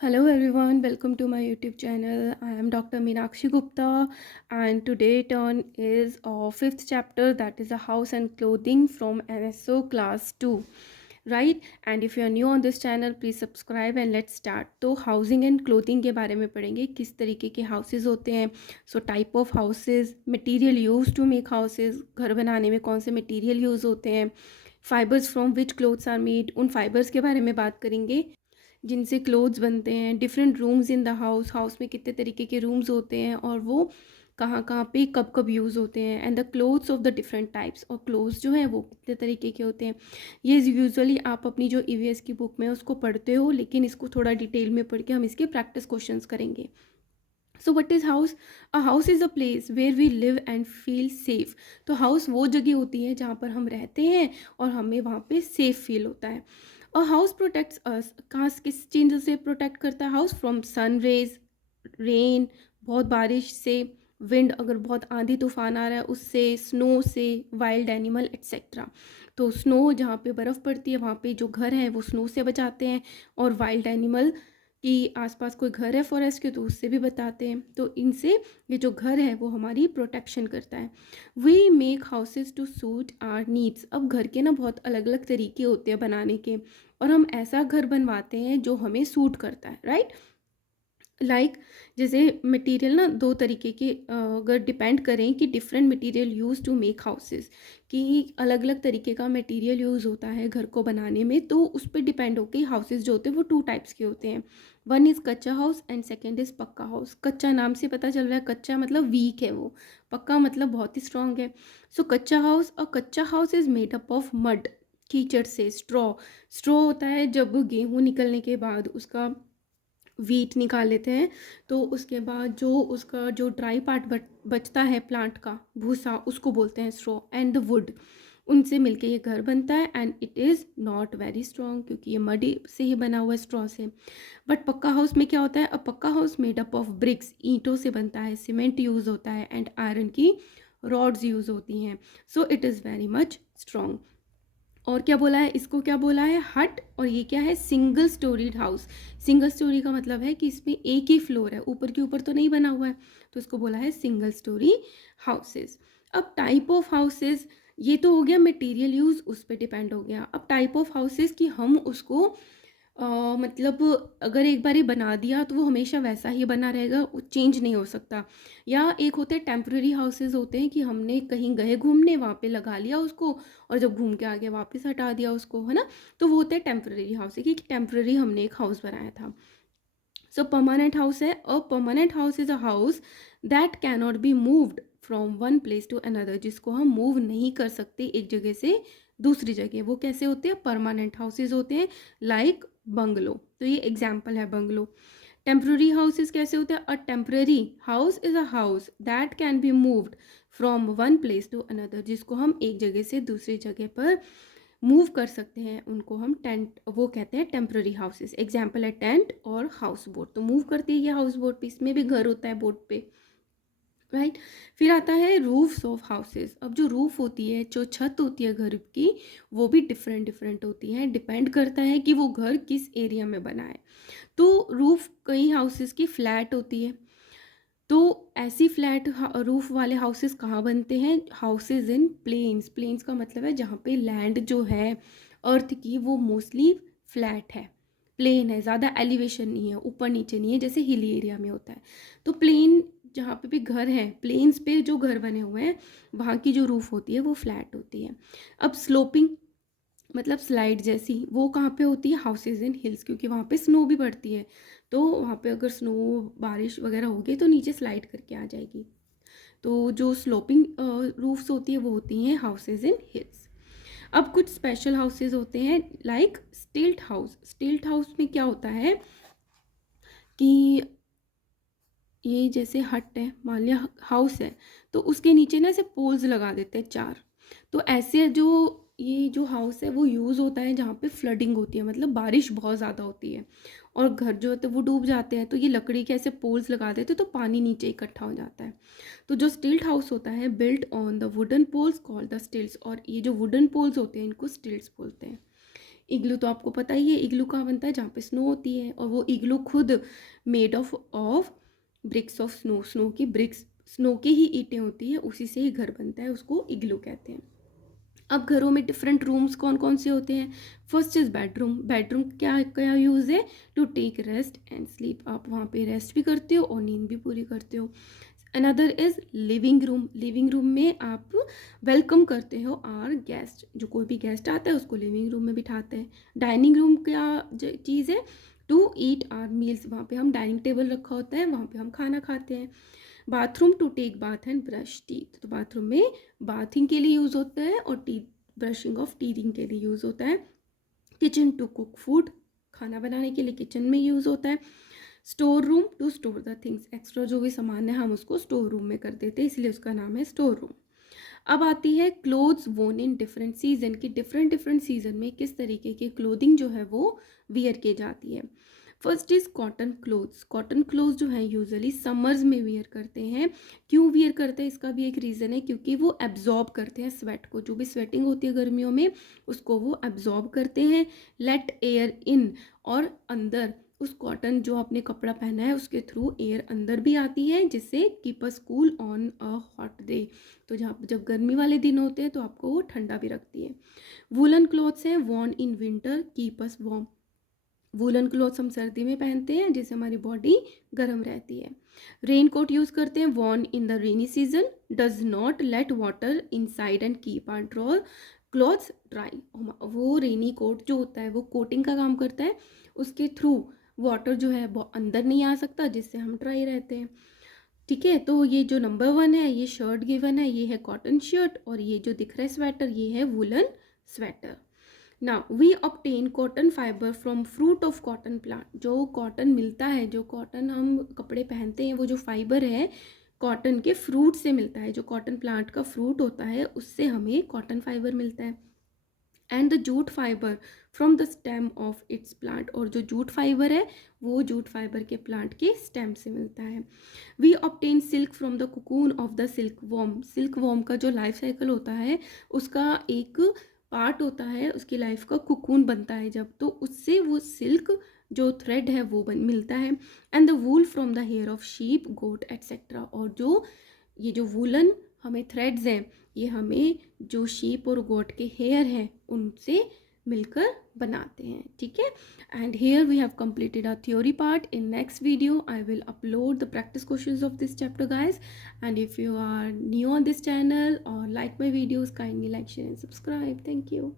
Hello everyone, welcome to my YouTube channel. I am Dr. Meenakshi Gupta and today turn is our fifth chapter, that is a house and clothing from NSO class 2. Right, and if you are new on this channel please subscribe and let's start. तो housing and clothing के बारे में पढ़ेंगे, किस तरीके के houses होते हैं, so type of houses, material use to make houses, घर बनाने में कौन से मटेरियल यूज़ होते हैं, fibres from which clothes are made, उन फाइबर्स के बारे में बात करेंगे जिनसे क्लोथ्स बनते हैं, different rooms in the house, house में कितने तरीके के रूम्स होते हैं और वो कहाँ कहाँ पे कब कब यूज़ होते हैं, and the clothes of the different types, और क्लोथ्स जो हैं वो कितने तरीके के होते हैं। ये यूजुअली आप अपनी जो ईवीएस की बुक में उसको पढ़ते हो, लेकिन इसको थोड़ा डिटेल में पढ़ के हम इसके प्रैक्टिस क्वेश्चंस करेंगे। So what is house? A house is a place where we live and feel safe. तो हाउस वो जगह होती है जहाँ पर हम रहते हैं और हमें वहाँ पे सेफ फील होता है। और हाउस प्रोटेक्ट्स अस, कहाँ किस चीज़ से प्रोटेक्ट करता है house? From sun rays, rain, बहुत बारिश से, विंड अगर बहुत आंधी तूफान आ रहा है उससे, स्नो से, वाइल्ड एनिमल एक्सेट्रा। तो स्नो जहाँ पे बर्फ़ पड़ती है वहाँ पे जो घर हैं वो स्नो से बचाते हैं, और वाइल्ड एनिमल कि आसपास कोई घर है फॉरेस्ट के तो उससे भी बताते हैं। तो इनसे ये जो घर है वो हमारी प्रोटेक्शन करता है। We make houses to suit our needs. अब घर के ना बहुत अलग अलग तरीके होते हैं बनाने के, और हम ऐसा घर बनवाते हैं जो हमें सूट करता है, राइट। जैसे मटेरियल ना दो तरीके के, अगर डिपेंड करें कि different material use to make houses, कि अलग अलग तरीके का मटेरियल यूज़ होता है घर को बनाने में, तो उस पर डिपेंड होकर हाउसेस जो होते हैं वो टू टाइप्स के होते हैं। वन इज़ कच्चा हाउस एंड सेकेंड इज़ पक्का हाउस। कच्चा नाम से पता चल रहा है, कच्चा मतलब वीक है वो, पक्का मतलब बहुत ही स्ट्रांग है। सो कच्चा हाउस, और कच्चा house is made up of mud, कीचड़ से, स्ट्रॉ। स्ट्रॉ होता है जब गेहूँ निकलने के बाद उसका वीट निकाल लेते हैं, तो उसके बाद जो उसका जो ड्राई पार्ट बचता है प्लांट का भूसा, उसको बोलते हैं स्ट्रॉ, एंड द वुड, उनसे मिलके ये घर बनता है। And it is not very strong क्योंकि ये मडी से ही बना हुआ है, स्ट्रॉ से। बट पक्का हाउस में क्या होता है? अब पक्का house made up of BRICS, ईंटों से बनता है, सीमेंट यूज़ होता है, एंड आयरन की रॉड्स यूज़ होती हैं। So it is very much strong. और क्या बोला है? इसको क्या बोला है? हट। और ये क्या है? Single storeyed house. Single storey का मतलब है कि इसमें एक ही फ्लोर है, ऊपर के ऊपर तो नहीं बना हुआ है, तो इसको बोला है सिंगल स्टोरी हाउसेस। अब टाइप ऑफ हाउसेस, ये तो हो गया मटेरियल यूज़, उस पर डिपेंड हो गया। अब टाइप ऑफ हाउसेस कि हम उसको मतलब अगर एक बार ये बना दिया तो वो हमेशा वैसा ही बना रहेगा, वो चेंज नहीं हो सकता। या एक होते हैं टेम्प्रेरी हाउसेस, होते हैं कि हमने कहीं गए घूमने, वहाँ पे लगा लिया उसको, और जब घूम के आ गया वापस हटा दिया उसको, है ना। तो वो होते हैं टेम्प्रेरी हाउस, कि टेम्प्रेरी हमने एक हाउस बनाया था। सो परमानेंट हाउस है, a permanent house is a house that cannot be moved from one place to another, जिसको हम मूव नहीं कर सकते एक जगह से दूसरी जगह। वो कैसे होते हैं? परमानेंट हाउसेज होते हैं, लाइक बंगलो। तो ये एग्जाम्पल है बंगलो। टेम्प्रेरी हाउसेज कैसे होते हैं? A temporary house is a house that can be moved from one place to another, जिसको हम एक जगह से दूसरी जगह पर मूव कर सकते हैं, उनको हम टेंट, वो कहते हैं टेम्प्रेरी हाउसेस। एग्जाम्पल है टेंट और हाउस बोट। तो मूव करती है ये हाउस बोट पे, इसमें भी घर होता है बोट पे, राइट। फिर आता है रूफ्स ऑफ हाउसेस। अब जो रूफ होती है, जो छत होती है घर की, वो भी डिफरेंट डिफरेंट होती है, डिपेंड करता है कि वो घर किस एरिया में बना है। तो रूफ कई हाउसेस की फ्लैट होती है। तो ऐसी फ्लैट रूफ वाले हाउसेस कहाँ बनते हैं? हाउसेस इन प्लेन्स। प्लेन्स का मतलब है जहाँ पे लैंड जो है अर्थ की वो मोस्टली फ्लैट है, प्लेन है, ज़्यादा एलिवेशन नहीं है, ऊपर नीचे नहीं है, जैसे हिली एरिया में होता है। तो प्लेन जहाँ पे भी घर हैं, प्लेन्स पे जो घर बने हुए हैं, वहाँ की जो रूफ होती है वो फ्लैट होती है। अब स्लोपिंग मतलब स्लाइड जैसी, वो कहाँ पे होती है? हाउसेज इन हिल्स, क्योंकि वहाँ पे स्नो भी पड़ती है, तो वहाँ पे अगर स्नो बारिश वगैरह होगी तो नीचे स्लाइड करके आ जाएगी। तो जो स्लोपिंग रूफ्स होती है वो होती हैं हाउसेज इन हिल्स। अब कुछ स्पेशल हाउसेज होते हैं, लाइक स्टिल्ट हाउस। स्टिल्ट हाउस में क्या होता है कि ये जैसे हट है, मान लिया हाउस है, तो उसके नीचे ना ऐसे पोल्स लगा देते हैं चार। तो ऐसे जो ये जो हाउस है वो यूज़ होता है जहाँ पे फ्लडिंग होती है, मतलब बारिश बहुत ज़्यादा होती है और घर जो होते हैं वो डूब जाते हैं, तो ये लकड़ी के ऐसे पोल्स लगा देते हैं तो पानी नीचे इकट्ठा हो जाता है। तो जो स्टिल्ट हाउस होता है built on the wooden poles called the stilts, और ये जो वुडन पोल्स होते हैं इनको स्टिल्ट्स बोलते हैं। इग्लू तो आपको पता ही है, इग्लू कहाँ बनता है, जहाँ पे स्नो होती है, और वो इग्लू खुद made of bricks of snow, snow की ब्रिक्स, स्नो की ही ईंटें होती है, उसी से ही घर बनता है, उसको इग्लू कहते हैं। अब घरों में डिफरेंट रूम्स कौन कौन से होते हैं। First is bedroom. बेडरूम क्या क्या यूज़ है, to take rest and sleep, आप वहाँ पे रेस्ट भी करते हो और नींद भी पूरी करते हो। Another is living room. Living room में आप वेलकम करते हो आर गेस्ट, जो कोई भी गेस्ट आता है उसको लिविंग रूम में बिठाते हैं। डाइनिंग रूम क्या चीज़ है, टू ईट आर मील्स, वहाँ पे हम डाइनिंग टेबल रखा होता है, वहाँ पे हम खाना खाते हैं। Bathroom, to take bath and brush teeth, तो बाथरूम में बाथिंग के लिए यूज़ होता है और टीथ ब्रशिंग ऑफ टीथिंग के लिए यूज़ होता है। किचन, टू कुक फूड, खाना बनाने के लिए किचन में यूज़ होता है। Store room, to store the things, extra जो भी सामान है हम उसको स्टोर रूम में कर देते हैं, इसलिए उसका नाम है स्टोर रूम। अब आती है क्लोथ्स वोन इन डिफरेंट सीजन, की डिफरेंट डिफरेंट सीजन में किस तरीके की क्लोथिंग जो है वो वियर की जाती है। First is cotton clothes. Cotton clothes जो है यूजुअली समर्स में वियर करते हैं। क्यों वियर करते हैं, इसका भी एक रीज़न है, क्योंकि वो एब्जॉर्ब करते हैं स्वेट को, जो भी स्वेटिंग होती है गर्मियों में उसको वो एब्जॉर्ब करते हैं। लेट एयर इन, और अंदर उस कॉटन जो आपने कपड़ा पहना है उसके थ्रू एयर अंदर भी आती है, जिससे keep us cool on a hot day, तो जब गर्मी वाले दिन होते हैं तो आपको वो ठंडा भी रखती है। Woollen clothes are worn in winter keep us warm, woollen clothes हम सर्दी में पहनते हैं जिससे हमारी बॉडी गर्म रहती है। रेन कोट यूज़ करते हैं worn in the rainy season, does not let water inside and keep our draw clothes dry, वो रेनी कोट जो होता है वो कोटिंग का काम करता है, उसके थ्रू वाटर जो है वो अंदर नहीं आ सकता, जिससे हम ड्राई रहते हैं। ठीक है, तो ये जो नंबर 1 है ये शर्ट गिवन है, ये है कॉटन शर्ट, और ये जो दिख रहा है स्वेटर ये है woollen sweater. Now we obtain cotton fibre from fruit of cotton plant, जो कॉटन मिलता है, जो कॉटन हम कपड़े पहनते हैं, वो जो फाइबर है कॉटन के फ्रूट से मिलता है, जो कॉटन प्लांट का फ्रूट होता है उससे हमें कॉटन फाइबर मिलता है। And the jute fibre from the stem of its plant, और जो जूट फाइबर है वो जूट फाइबर के प्लांट के स्टेम से मिलता है। We obtain silk from the cocoon of the silk worm, silk worm का जो लाइफ साइकिल होता है उसका एक पार्ट होता है, उसकी लाइफ का कुकून बनता है जब, तो उससे वो सिल्क जो थ्रेड है वो मिलता है। And the wool from the hair of sheep goat etcetera, और जो ये जो वूलन हमें थ्रेड्स हैं ये हमें जो शीप और गोट के हेयर हैं उनसे मिलकर बनाते हैं। ठीक है, and here we have completed our theory part. In next video I will upload the practice questions of this chapter guys, and if you are new on this channel or like my videos, kindly like, share and subscribe. Thank you.